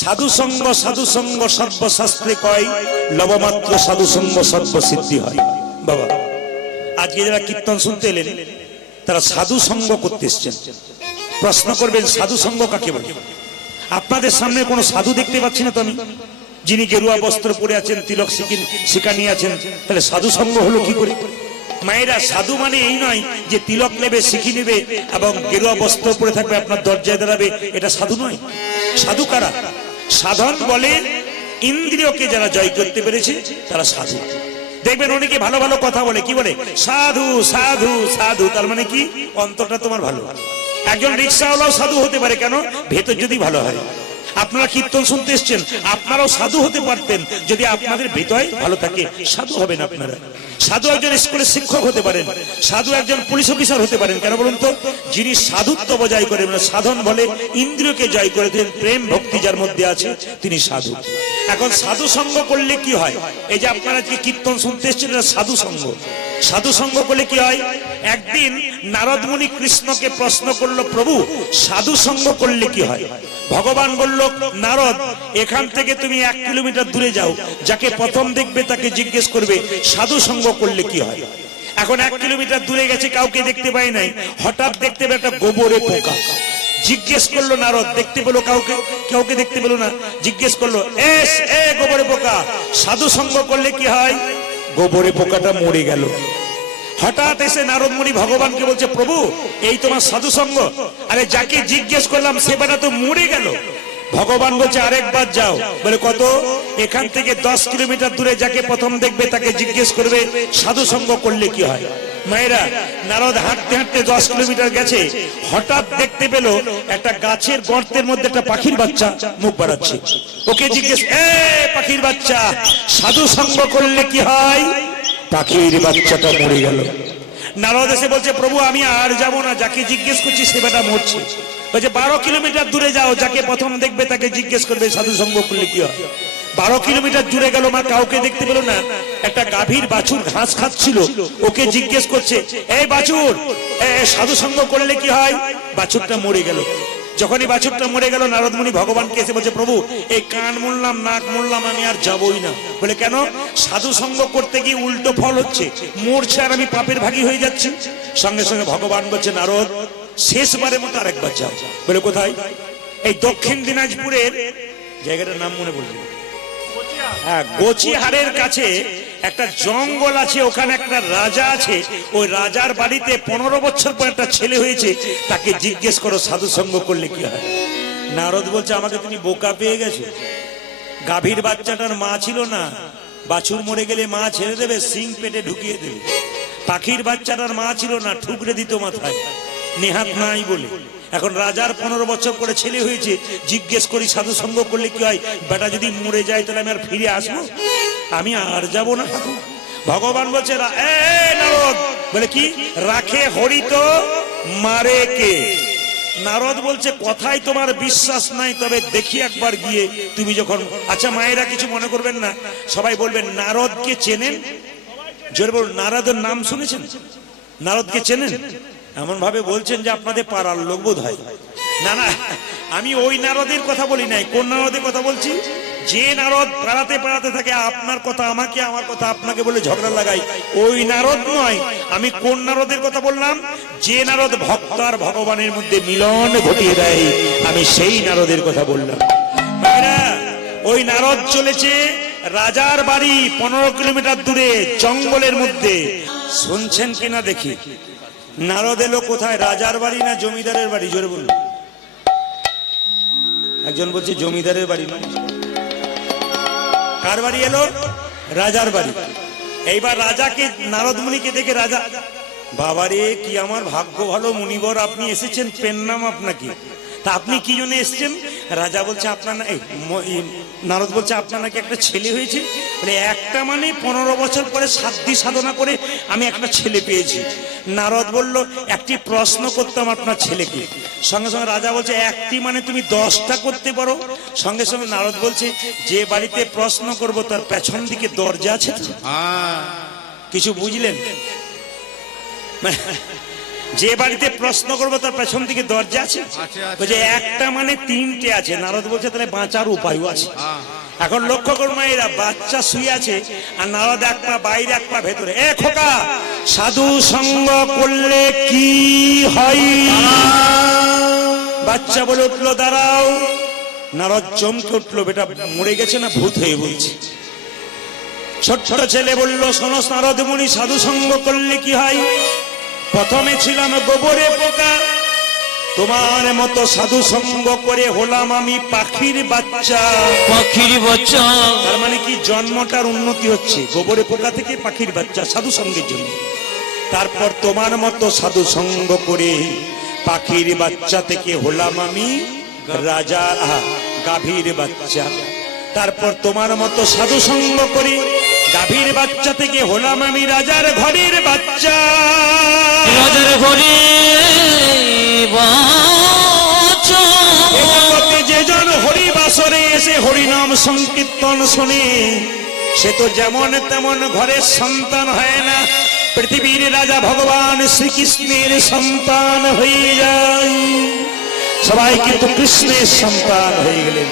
সাধু সঙ্গ সর্বশাস্ত্রে কয়, লবমাত্র সাধু সঙ্গ সর্বসিদ্ধি হয়। বাবা, আজকে যারা কীর্তন শুনতে এলেন তারা সাধু সঙ্গ করতে এসছেন। প্রশ্ন করবেন সাধু সঙ্গ কাকে বলে? আপনাদের সামনে কোনো সাধু দেখতে পাচ্ছি না তো আমি, যিনি গেরুয়া বস্ত্র পরে আছেন, তিলক শিকা নিয়ে আছেন, তাহলে সাধু সঙ্গ হলো কি করে? মায়েরা, সাধু মানে এই নয় যে তিলক নেবে, শিখি নেবে এবং গেরুয়া বস্ত্র পরে থাকবে, আপনার দরজায় দাঁড়াবে, এটা সাধু নয়। সাধু কারা? সাধন বলে ইন্দ্রিয়কে যারা জয় করতে পেরেছে তারা সাধু। দেখবেন অনেকে ভালো ভালো কথা বলে, কি বলে? সাধু সাধু সাধু। তার মানে কি? অন্তরটা তোমার ভালো। একজন রিক্সাওয়ালাও সাধু হতে পারে, কেন? ভেতর যদি ভালো হয়। আপনারা কীর্তন শুনতে এসছেন, আপনারাও সাধু হতে পারতেন যদি আপনাদের হৃদয় ভালো থাকে। সাধু হবেন আপনারা। সাধু একজন স্কুলের শিক্ষক হতে পারেন, সাধু একজন পুলিশ অফিসার হতে পারেন। কেন বলুন তো? যিনি সাধুত্ব বজায় করেন, সাধন বলে ইন্দ্রিয়কে জয় করে দেন, প্রেম ভক্তি যার মধ্যে আছে তিনি সাধু। এখন সাধু সঙ্গ করলে কি হয়? এই যে আপনারা যে কীর্তন শুনতে এসছেন, সাধু সঙ্গ। সাধু সঙ্গ করলে কি হয়? একদিন নারদ মুনি কৃষ্ণকে প্রশ্ন করলো, প্রভু সাধু সঙ্গ করলে কি হয়? ভগবান বলল, নারদ এখান থেকে তুমি 1 কিলোমিটার দূরে যাও, যাকে প্রথম দেখবে তাকে জিজ্ঞেস করবে সাধু সঙ্গ করলে কি হয়। এখন 1 কিলোমিটার দূরে গেছে, কাউকে দেখতে পাই নাই, হঠাৎ দেখতে পেল একটা গোবরে পোকা। জিজ্ঞেস করলো নারদ, দেখতে পেলো কাউকে? কাউকে দেখতে পেলো না। জিজ্ঞেস করলো, এ গোবরে পোকা, সাধু সঙ্গ করলে কি হয়? গোবরে পোকাটা মরে গেল। হঠাৎ এসে নারদ মুনি ভগবানকে বলছে, প্রভু এই তোমার সাধু সঙ্গ? আরে যাকে জিজ্ঞেস করলাম সে বেটা তো মরে গেল। ভগবান বলছে, আরেকবার যাও। বলে কত? এখান থেকে 10 কিলোমিটার দূরে যাকে প্রথম দেখবে তাকে জিজ্ঞেস করবে সাধু সঙ্গ করলে কি হয়। মায়েরা, নারদ হাঁটতে হাঁটতে 10 কিলোমিটার গেছে, হঠাৎ দেখতে পেল একটা গাছের গর্তের মধ্যে একটা পাখির বাচ্চা মুখ বাড়াচ্ছে। ওকে জিজ্ঞেস, পাখির বাচ্চা সাধু সঙ্গ করলে কি হয়? পাখির বাচ্চাটা মরে গেল। নারদ এসে বলছে, প্রভু আমি আর যাব না, যাকে জিজ্ঞেস করছি সে বেটা মরছে। বলছে 12 কিলোমিটার দূরে যাও, যাকে প্রথম দেখবে তাকে জিজ্ঞেস করবে সাধু সঙ্গ করলে কি হয়। 12 কিলোমিটার দূরে গেল, মা কাউকে দেখতে পেল না। একটা গাভীর বাছুর ঘাস খাচ্ছিল, ওকে জিজ্ঞেস করছে, এই বাছুর সাধু সঙ্গ করলে কি হয়? বাছুরটা মরে গেল। যখনই বাছুরটা মরে গেল, নারদ মুনি ভগবানকে এসে বলছে, প্রভু এই কান মুড়লাম, নাক মুড়লাম, আমি আর যাবই না। বলে কেন? সাধু সঙ্গ করতে গিয়ে উল্টো ফল হচ্ছে, মরছে আর আমি পাপের ভাগী হয়ে যাচ্ছি। সঙ্গে সঙ্গে ভগবান বলছে, নারদ শেষবারের মতো আরেকবার যাও। বলে কোথায়? এই দক্ষিণ দিনাজপুরের জায়গাটার নাম মনে পড়ছে, হ্যাঁ, গোচিহারের কাছে একটা জঙ্গল আছে, ওখানে একটা রাজা আছে। ওই রাজার বাড়িতে 15 বছর পর একটা ছেলে হয়েছে, তাকে জিজ্ঞেস করো সাধু সঙ্গ করলে কি হয়। নারদ বলছে, আমাকে তুমি বোকা পেয়ে গেছো। গাভীর বাচ্চাটার মা ছিল না, বাছুর মরে গেলে মা ছেড়ে দেবে, সিং পেটে ঢুকিয়ে দেবে। পাখির বাচ্চাটার মা ছিল না, ঠুকরে দিত মাথায়, নেহাত নাই বলে। এখন রাজার 15 বছর পরে ছেলে হয়েছে, জিজ্ঞেস করি সাধু সঙ্গ করলে কি হয়? বেটা যদি মরে যায় তাহলে আমি আর ফিরে আসবো? আমি আর যাব না। ভগবান বলছে, নারদ, বলে কি? রাখে হরি তো মারে কে? নারদ বলছে, কথাই তোমার বিশ্বাস নাই, তবে দেখি একবার গিয়ে। তুমি যখন, আচ্ছা মায়েরা কিছু মনে করবেন না, সবাই বলবেন নারদকে চেনেন? জোরে বলুন, নারদের নাম শুনেছেন? নারদকে চেনেন? এমন ভাবে বলছেন যে আপনাদের পাড়ার লোক বোধ হয়। না না, আমি ওই নারদের কথা বলি নাই। কোন নারদের কথা বলছি? যে নারদ পাড়াতে পাড়াতে থাকে, আপনার কথা আমাকে, আমার কথা আপনাকে বলে ঝগড়া লাগাই, ওই নারদ নয়। আমি কোন নারদের কথা বললাম? যে নারদ ভক্ত আর ভগবানের মধ্যে মিলন ঘটিয়ে দেয়, আমি সেই নারদের কথা বললাম। ওই নারদ চলেছে রাজার বাড়ি 15 কিলোমিটার দূরে জঙ্গলের মধ্যে। শুনছেন কিনা দেখি। নারদ এলো কোথায়? রাজার বাড়ি না জমিদারের বাড়ি? জোরে বলুন। একজন বলছে জমিদারের বাড়ি নয়। কার বাড়ি এলো? রাজার বাড়ি। এইবার রাজাকে, নারদ মুনিকে দেখে রাজা, বাবারে কি আমার ভাগ্য ভালো মুনিবর, আপনি এসেছেন, পেন নাম আপনাকে। তা আপনি কি জন্য এসেছেন? রাজা বলছে, আপনার নারদ বলছে, আপনার নাকি একটা ছেলে হয়েছে। মানে একটা মানে 15 বছর পরে সাধ্যি সাধনা করে আমি একটা ছেলে পেয়েছি। নারদ বলল, একটি প্রশ্ন করতাম আপনার ছেলেকে। সঙ্গে সঙ্গে রাজা বলছে, একটি মানে তুমি 10টা করতে পারো। সঙ্গে সঙ্গে নারদ বলছে, যে বাড়িতে প্রশ্ন করব তার পেছন দিকে দরজা আছে। কিছু বুঝলেন? যে বাড়িতে প্রশ্ন করবো তার পেছন দিকে দরজা আছে, বলছে একটা মানে তিনটে আছে। নারদ বলছে তাহলে বাঁচার উপায়ও আছে। এখন লক্ষ্য করবো এরা বাচ্চা শুয়ে আছে আর নারদ এক পা বাইরে এক পা ভেতরে। এ খোকা, সাধু সঙ্গ করলে কি হয়? বাচ্চা বলে উঠলো দাঁড়াও। নারদ চমকে উঠলো, বেটা মরে গেছে না ভূত হয়ে বলছে। ছোট ছোট ছেলে বলল শোনো নারদ মুনি, সাধু সঙ্গ করলে কি হয়? প্রথমে ছিলাম গোবরে পোকা, তোমার মতো সাধু সঙ্গ করে হলাম আমি পাখির বাচ্চা। পাখির বাচ্চা তার মানে কি জন্মটার উন্নতি হচ্ছে, গোবরে পোকা থেকে পাখির বাচ্চা সাধু সঙ্গের জন্য। তারপর তোমার মতো সাধু সঙ্গ করে পাখির বাচ্চা থেকে হলাম আমি রাজা, গাভীর বাচ্চা। তারপর তোমার মতো সাধু সঙ্গ করে গাভীর বাচ্চা থেকে হলাম আমি রাজার ঘরের বাচ্চা। রাজার ঘরে বাচ্চা। যেজন হরি বাসরে এসে হরিনাম সংকীর্তন শুনে সে তো যেমন তেমন ঘরের সন্তান হয় না, পৃথিবীর রাজা ভগবান শ্রীকৃষ্ণের সন্তান হয়ে যায়। সবাই কিন্তু কৃষ্ণের সন্তান হয়ে গেলেন।